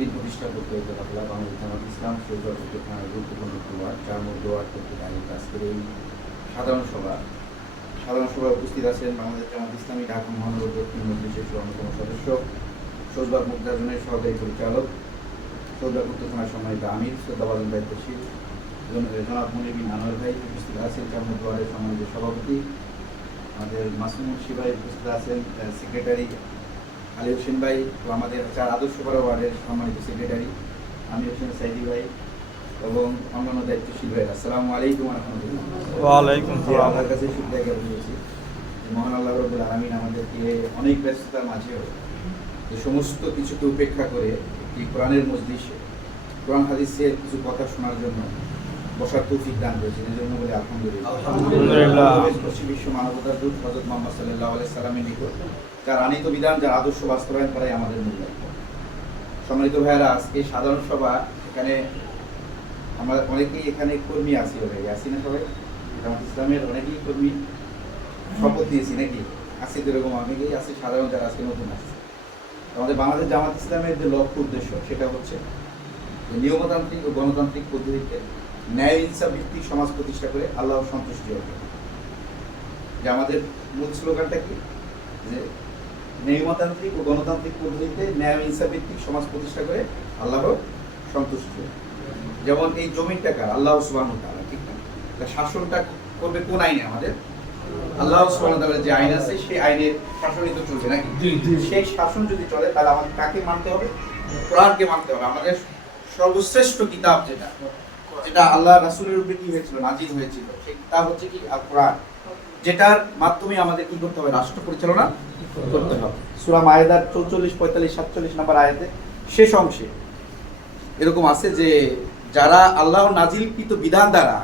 দিন প্রতিষ্ঠা করতে হতে পারলাম বাংলাদেশ জামাত ইসলাম থানার গুরুত্বপূর্ণ দোয়ার 4 নম্বর দোয়ার করতে আয়োজিত আজকের এই সাধারণ সভায় উপস্থিত আছেন বাংলাদেশ জামাত ইসলামী ঢাকা মহানগর দক্ষিণ মজলিসের অন্যতম সদস্য সৌজবাগ মুক্তাজনের সহকারী পরিচালক সৌজবাগ উত্তর থানার সম্মানিত আমির শ্রদ্ধাবাদন দায়িত্বশীল জনাব মনির বিন আনোয়ার ভাই উপস্থিত আছেন 4 নম্বর দোয়ারের সম্মানিত সভাপতি আমাদের মাসুমুল শিবাই উপস্থিত আছেন সেক্রেটারি আলী হোসেন ভাই ও আমাদের 4 আদর্শপাড়া ওয়ার্ডের সম্মানিত সেক্রেটারি আমি হোসেন সাইদি ভাই এবং অন্যান্য দায়িত্বশীল ভাই। আসসালামু আলাইকুম ওয়া রাহমাতুল্লাহ। ওয়া আলাইকুম আসসালাম। আপনার কাছে শুকরিয়া জ্ঞাপন করছি মহান আল্লাহ রাব্বুল আলামিন আমাদেরকে অনেক ব্যস্ততার মাঝেও এই সমস্ত কিছুকে উপেক্ষা করে এই কোরআনের মজলিসে কোরআন হাদিসের কিছু কথা শোনার জন্য বসার তৌফিক দান করেছেন। এই জন্য বলে আলহামদুলিল্লাহ। বিশ্ব মানবতার দূত হযরত মুহাম্মদ সাল্লাল্লাহু আলাইহি সাল্লামের নিকট যার আনিত বিধান যার আদর্শ বাস্তবায়ন করাই আমাদের মূল লক্ষ্য। সম্মানিত ভাইয়েরা, আজকে সাধারণ সভা এখানে আমরা অনেকেই এখানে কর্মী আছি ভাই, আছি না সবাই? জামাত ইসলামের অনেকেই কর্মী শপথ নিয়েছি নাকি? আছি যেরকম অনেকেই আছে সাধারণ যারা আজকে নতুন আসছে। আমাদের বাংলাদেশ জামাত ইসলামের যে লক্ষ্য উদ্দেশ্য সেটা হচ্ছে নিয়মতান্ত্রিক ও গণতান্ত্রিক পদ্ধতিতে ন্যায় ইনসাফ ভিত্তিক সমাজ প্রতিষ্ঠা করে আল্লাহর সন্তুষ্টি অর্জন। যে আমাদের মূল স্লোগানটা কি? যে নিয়মতান্ত্রিক ও গণতান্ত্রিক পদ্ধতিতে ন্যায় ইনসাফ ভিত্তিক সমাজ প্রতিষ্ঠা করে আল্লাহর সন্তুষ্টি। যেমন এই জমির কার? আল্লাহ সুবহানাহু ওয়া তাআলা, ঠিক না? শাসনটা করবে কোন আইনে? আমাদের আল্লাহ সুবহানাহু ওয়া তাআলার যে আইন আছে সেই আইনের শাসনই তো চলবে নাকি? সেই শাসন যদি চলে তাহলে আমাদের কাকে মানতে হবে? কোরআনকে মানতে হবে। আমাদের সর্বশ্রেষ্ঠ কিতাব যেটা আল্লাহ রাসূলের উপরে কি হয়েছিল, নাজিল হয়েছিল, সেই কিতাব হচ্ছে কি আল কোরআন, যেটার মাধ্যমে আমাদের কি করতে হবে? রাষ্ট্র পরিচালনা করতে হবে। সূরা মায়েদার 44, 45, 47 নম্বর আয়াতে শেষ অংশে এরকম আছে যে যারা আল্লাহর নাজিলকৃত বিধান দ্বারা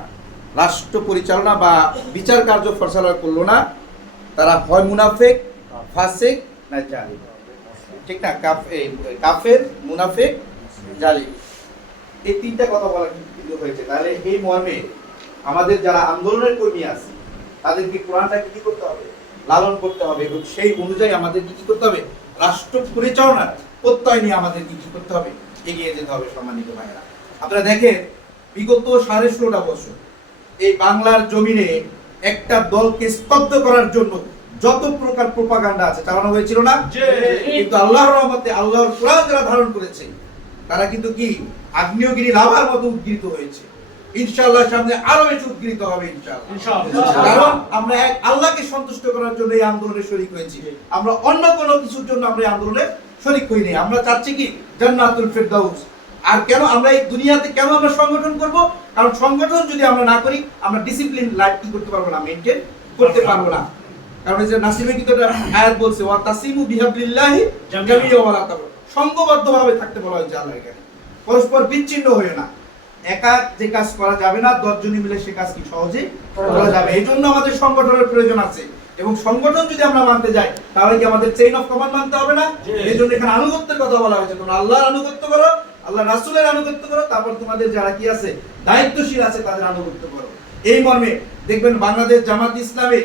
রাষ্ট্র পরিচালনা বা বিচার কার্য পরিচালনা করলো না তারা হয় মুনাফিক, ফাসিক না জালিম, ঠিক না? কাফের, মুনাফিক, জালিম, এই তিনটা কথা বলা কিন্তু হয়েছে। তাহলে এই মর্মে আমাদের যারা আন্দোলনের কর্মী আছে তাদেরকে কোরআনটাকে কি করতে হবে? লালন করতে হবে এবং সেই অনুযায়ী আমাদের কি করতে হবে? রাষ্ট্র পরিচালনার প্রত্যয় নিয়ে আমাদের কি করতে হবে? এগিয়ে যেতে হবে। সম্মানিত ভাইরা, আপনারা দেখেন বিগত 16.5 বছর এই বাংলার জমিনে একটা দলকে স্তব্ধ করার জন্য যত প্রকার প্রোপাগান্ডা আছে চালানো হয়েছিল না? কিন্তু আল্লাহর রহমতে আল্লাহর কোরআন যারা ধারণ করেছে তারা কিন্তু কি আগ্নেয়গিরি লাভার মতো উদ্গীরিত হয়েছে। ইনশাআল্লাহ সামনে আরো বেশি উদ্গীরিত হবে ইনশাআল্লাহ। কারণ আমরা এক আল্লাহকে সন্তুষ্ট করার জন্য এই আন্দোলনে শরীক হয়েছি। আমরা অন্য কোনো কিছুর জন্য আমরা এই আন্দোলনে শরীক হইনি। আমরা চাচ্ছি কি জান্নাতুল ফেরদাউস। আর কেন আমরা এই দুনিয়াতে কেন আমরা সংগঠন করব? কারণ সংগঠন যদি আমরা না করি আমরা ডিসিপ্লিন লাইফ কি করতে পারবো না, মেইনটেইন করতে পারবো না। কারণ এই যে নাসিবে কিন্তু আয়াত বলছে ওয়া তাসিমু বিহাবলিল্লাহি জামিয়া ওয়া লা তাফাররাকু, সংঘবদ্ধভাবে থাকতে বলা হয়েছে আল্লাহর কাছে, পরস্পর বিচ্ছিন্ন হয়ে না। একা যে কাজ করা যাবে না, 10 জনই মিলে সে কাজ কি সহজে করা যাবে। এই জন্য আমাদের সংগঠনের প্রয়োজন আছে এবং সংগঠন যদি আমরা মানতে যাই তাহলে কি আমাদের চেইন অফ কমান্ড মানতে হবে না? এই জন্য এখানে আনুগত্যের কথা বলা হয়েছে। তোমরা আল্লাহর আনুগত্য করো, আল্লাহ রাসূলের আনুগত্য করো, তারপর তোমাদের যারা কি আছে দায়িত্বশীল আছে তাদের আনুগত্য করো। এই মর্মে দেখবেন বাংলাদেশ জামাত ইসলামী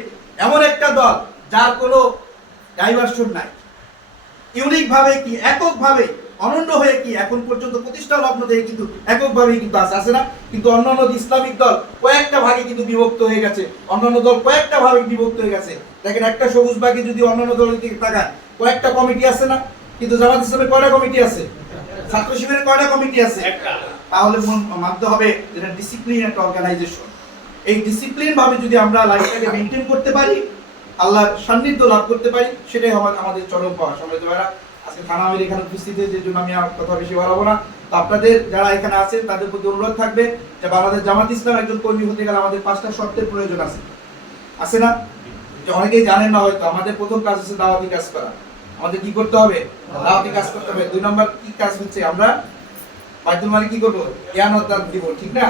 এমন একটা দল যার কোনো ডাইভারশন নাই, ইউনিক ভাবে কি এককভাবে অনন্য হয়ে কি এখন পর্যন্ত প্রতিষ্ঠা লগ্ন থেকে কিন্তু এককভাবেই কিন্তু আছে না? কিন্তু অন্যান্য ইসলামিক দল কয়েকটা ভাগে কিন্তু বিভক্ত হয়ে গেছে, অন্যান্য দল কয়েকটা ভাগে বিভক্ত হয়ে গেছে। দেখেন একটা সবুজ বাগে যদি অন্যান্য দলের দিকে তাকান কয়েকটা কমিটি আছে না? কিন্তু জামাত ইসলামের কয়টা কমিটি আছে? ছাত্র শিবিরের কয়টা কমিটি আছে? তাহলে মানতে হবে যেটা ডিসিপ্লিন একটা অর্গানাইজেশন। এই ডিসিপ্লিন ভাবে যদি আমরা লাইফটাকে মেইনটেইন করতে পারি, আল্লাহর সান্নিধ্য লাভ করতে পারি, সেটাই আমাদের চরম পাওয়া। সম্মানিত ভাইরা, আজকে থানা আমির এখানে উপস্থিত হয়েছে, যে জন্য আমি আর কথা বেশি বাড়াবো না। তো আপনাদের যারা এখানে আছেন তাদের প্রতি অনুরোধ থাকবে যে বাংলাদেশ জামাত ইসলাম একজন কর্মী হতে গেলে আমাদের 5টা শর্তের প্রয়োজন আছে না? যে অনেকেই জানেন না হয়তো। আমাদের প্রথম কাজ হচ্ছে দাওয়াতি কাজ করা। আমাদের কি করতে হবে? দাওয়াতি কাজ করতে হবে। 2 নম্বর কি কাজ হচ্ছে? আমরা বাইতুল মালে কি করব? ইয়ানত দান দিব, ঠিক না?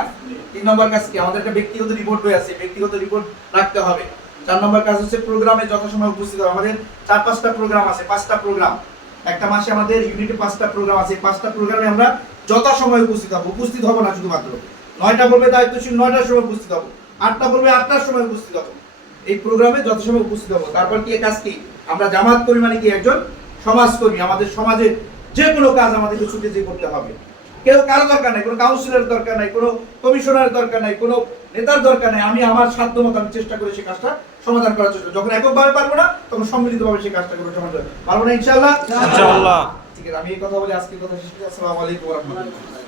3 নম্বর কাজ কি? আমাদের একটা ব্যক্তিগত রিপোর্ট বই আছে, ব্যক্তিগত রিপোর্ট রাখতে হবে। 4 নম্বর কাজ হচ্ছে প্রোগ্রামে যথাসময়ে উপস্থিত হওয়া। আমাদের 4-5টা প্রোগ্রাম আছে, 5টা প্রোগ্রাম। একটা মাসে আমাদের ইউনিটে 5টা প্রোগ্রাম আছে। 5টা প্রোগ্রামে আমরা যথাসময়ে উপস্থিত হব না শুধুমাত্র। 9টা বলবে দায়িত্বশীল 9টার সময় উপস্থিত হব, 8টা বলবে 8টার সময় উপস্থিত হব। এই প্রোগ্রামে যথাসময়ে উপস্থিত হব। তারপর কি কাজ কি? আমরা জামাত কর্মী মানে কি একজন সমাজকর্মী। আমাদের সমাজে যে কোনো কাজ আমাদেরকে ছুটে যেয়ে করতে হবে। কেউ কারো দরকার নাই, কোনো কাউন্সিলর দরকার নাই, কোনো কমিশনার দরকার নাই, কোনো নেতার দরকার নাই। আমি আমার সাধ্য মতো আমি চেষ্টা করে সেই কাজটা সমাধান করার চেষ্টা, যখন এককভাবে পারবো না তখন সম্মিলিতভাবে সেই কাজটা করবো, সমাধান পারবো না ইনশাআল্লাহ। ইনশাআল্লাহ। ঠিক আছে, আমি এই কথা বলে আজকের কথা শেষ করছি। আসসালামু আলাইকুম ওয়া রাহমাতুল্লাহ।